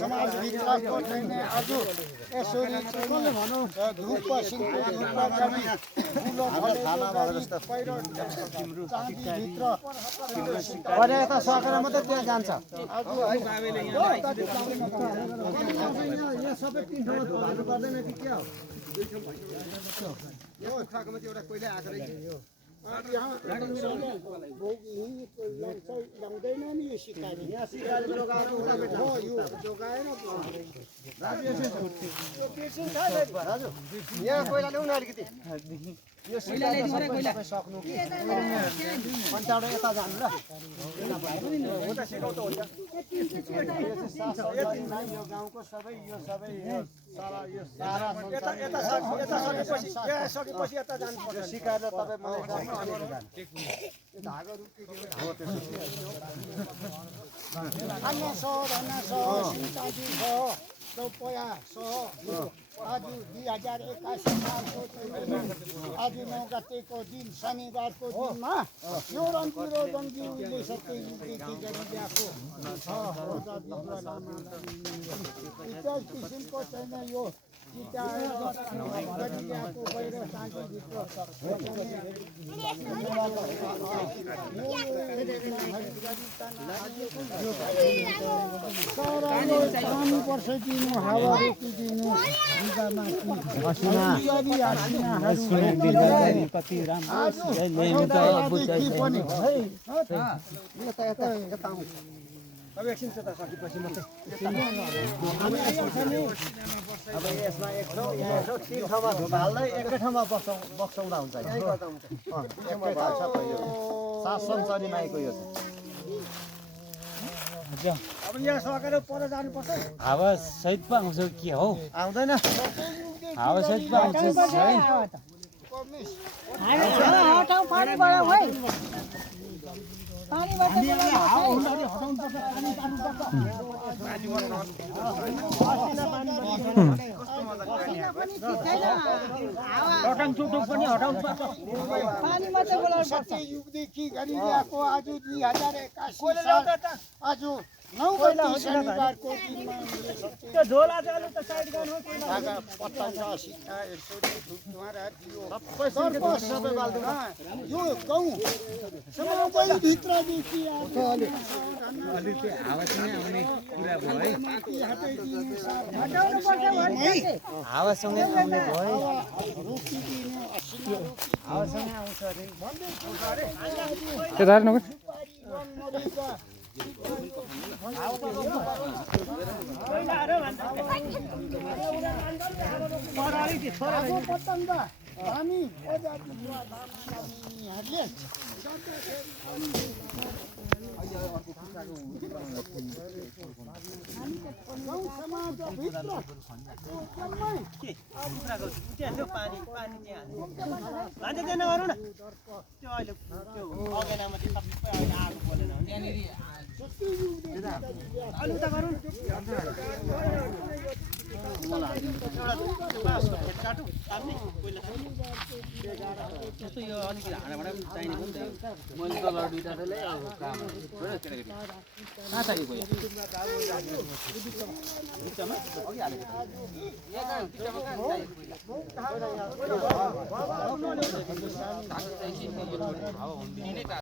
समाजभित्रको छैन आज यसरी कसले भनौँ धुप पसिनको रूपमा कवि फुलो चाँदीभित्र परे यता सकेर मात्रै त्यहाँ जान्छ यहाँ सबै तीन ठाउँमा थोक्नु पर्दैन कि क्या हो यो खाएको मात्रै एउटा कहिले आएको रहेछ ल्याउँदैन नि यो सिकारी यहाँ सिकारी जोगाएर हो यो जोगाएर यहाँ कोइला ल्याउनु अलिकति यो सिकारी सक्नु कि अन्त यता जानु ल यो गाउँको सबै यो सबै सकेपछि यता जानुपर्छ सिकाएर तपाईँ रुपैयाँ आज 2081 सालको आज 9 गतेको दिन शनिबारको दिनमा यो रन्तिरो रङ्गिउले सत्यदेखि गरिदिएको इत्यादि किसिमको छैन यो गरिदिएको बाहिर शान्तिभित्र पर्छ दिनु हावा रोकिदिनु अब एकछिन चाहिँ सकेपछि मात्रै अब यसमा एक ठाउँ तीन ठाउँमा धोका हाल्दै एकै ठाउँमा बक्साउँदा हुन्छ शासन चरी माएको यो अब यहाँ सकेर पर जानुपर्छ हावा सहित पो आउँछ के हो आउँदैन हावा सहित पो आउँछ युगदेखि गरिरहेको आज 2081 आज 9 गते शनिबारको दिनमा त्यो झोला चालु त साइड गर्नु पत्ता सिक्का 100 सबै बाल्दु यो गाउँ सबै भित्रदेखि अलिकति हावा चाहिँ आउने कुरा भयो है हावासँगै आउने भयो हावासँगै आउँछ अरे त्यो दार नगो हामी गाउँ समाजभित्र